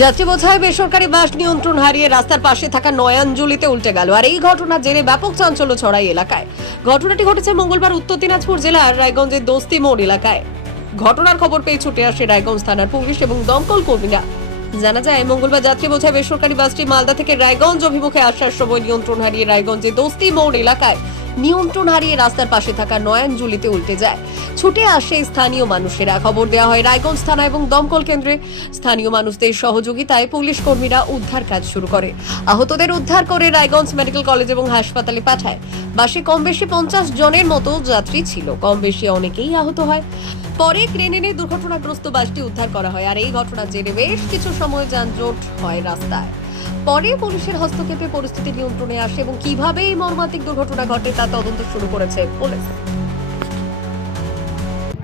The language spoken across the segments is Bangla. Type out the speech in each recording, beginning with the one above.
যাত্রী বোঝাই বেসরকারি বাস নিয়ন্ত্রণ হারিয়ে রাস্তার পাশে থাকা নয়াঞ্জলিতে উল্টে গেল। আর এই ঘটনার জেরে ব্যাপক চাঞ্চল্য ছড়ায় এলাকায়। ঘটনাটি ঘটেছে মঙ্গলবার উত্তর দিনাজপুর জেলার রায়গঞ্জের দোস্তি মোড় এলাকায়। ঘটনার খবর পেয়ে ছুটে আসে রায়গঞ্জ থানার পুলিশ এবং দমকল কর্মীরা। জানা যায়, মঙ্গলবার যাত্রী বোঝাই বেসরকারি বাসটি মালদা থেকে রায়গঞ্জ অভিমুখে আসার সময় নিয়ন্ত্রণ হারিয়ে রায়গঞ্জের দোস্তি মোড় এলাকায় রাস্তার পাশে থাকা নয়াঞ্জলিতে উল্টে যায়। ছুটে আসে স্থানীয় মানুষেরা। খবর দেওয়া হয় রায়গঞ্জ থানা এবং দমকল কেন্দ্রে। স্থানীয় মানুষদের সহযোগিতায় পুলিশ কর্মীরা উদ্ধার কাজ শুরু করে। আহতদের উদ্ধার করে রায়গঞ্জ মেডিকেল কলেজ এবং হাসপাতালে পাঠায়। বাসে কম বেশি 50 জনের মতো যাত্রী ছিল। কম বেশি অনেকেই আহত হয়। পরে ক্রেন এনে দুর্ঘটনাগ্রস্ত বাসটি উদ্ধার করা হয়। আর এই ঘটনার জেরে বেশ কিছু সময় যানজট হয় রাস্তায়। পরে পুলিশের হস্তক্ষেপে পরিস্থিতি নিয়ন্ত্রণে আসে এবং কিভাবে এই মর্মান্তিক দুর্ঘটনা ঘটে তা তদন্ত শুরু করেছে পুলিশ।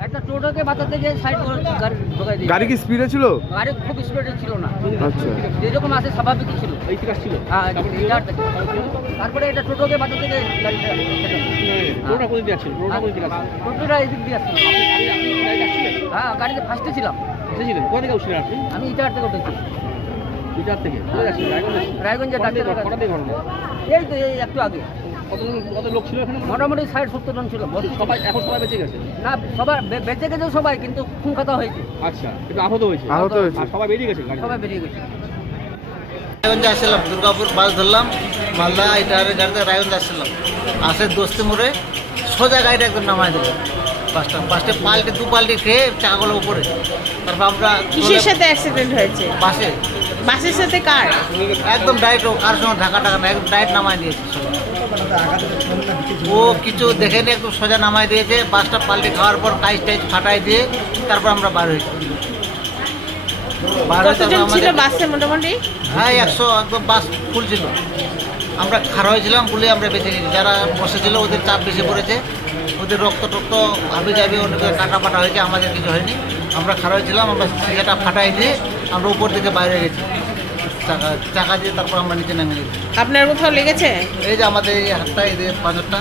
একটা টোটোকে বাঁচাতে গিয়ে সাইড করে গাড়ি ঢোকাই দিয়ে। গাড়ি কি স্পিডে ছিল? গাড়ি খুব স্পিডে ছিল না। আচ্ছা, যেরকম আছে স্বাভাবিকই ছিল। এই ঠিক ছিল। হ্যাঁ, তারপরে এটা টোটোকে বাঁচাতে গিয়ে গাড়িটা টোটোটা কোন দিকে আসছিল? টোটোটা কোন দিকে আসছিল? টোটোটা এদিক দিয়ে আসছিল। আপনি গাড়ি আসছিলেন? হ্যাঁ, গাড়িতে ফার্স্টে ছিলাম। এসেছিলেন কোথা থেকে উঠছিলেন আপনি? আমি ইটার থেকে উঠেছি। ইটার থেকে কোথায় যাচ্ছিলেন? রায়গঞ্জে ডাক্তার কটা থেকে ঘটনা? এই তো এই একটু আগে কত লোক ছিল এখানে? মোটামুটি 60-70 জন ছিল। সবাই এখন সবাই বেঁচে গেছে? না, সবাই বেঁচে গেছে সবাই, কিন্তু খুন খাতা হয়েছে। আচ্ছা, কিন্তু আহত হয়েছে? আহত হয়েছে। আর সবাই বেরিয়ে গেছে গাড়ি? সবাই বেরিয়ে গেছে। রায়গঞ্জে আসছিলাম, দুর্গাপুর বাস ধরলাম, মালদা ইটারের গাড়িতে রায়গঞ্জে আসছিলাম। আসে দোস্তি মোড়ে সোজা গাড়িটা একদম নামাই দিল। ফার্স্টে পাল্টি দু পাল্টি খেয়ে চাকাগুলো উপরে, তারপর আমরা কিসের সাথে অ্যাক্সিডেন্ট হয়েছে? বাসে বাসের সাথে কার? একদম ডাইরেক্ট, ও কার সঙ্গে ঢাকা টাকা না, একদম ডাইরেক্ট নামাই দিয়েছে সোজা। ও কিছু দেখেনি, একদম সোজা নামাই দিয়েছে। বাসটা পাল্টি খাওয়ার পর টাইচ ফাটাই দিয়ে তারপর আমরা বার হয়েছি। বার হয়ে তারপর কতজন ছিল আমাদের বাসে মোটামুটি? হ্যাঁ 100, একদম বাস ফুল ছিল। আমরা খাড়া হয়েছিলাম বলে আমরা বেঁচে গেছি। যারা বসেছিল ওদের চাপ বেশি পড়েছে, ওদের রক্ত টক্ত হাবি যাবি, অনেকে কাটা ফাটা হয়েছে, আমাদের কিছু হয়নি। আমরা খাড়া হয়েছিলাম, আমরা সিগাটা ফাটাই দিয়ে আমরা উপর দিকে বাইরে গেছি চাকা দিয়ে, তারপর আমরা নিচে নেমে গেছি। আপনার কোথাও লেগেছে? এই যে আমাদের এই হাতটা, এই যে পাঁচটা,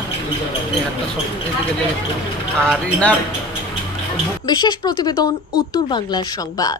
এই হাতটা সব এদিকে লেগেছে। আর ইনার বিশেষ প্রতিবেদন, উত্তর বাংলার সংবাদ।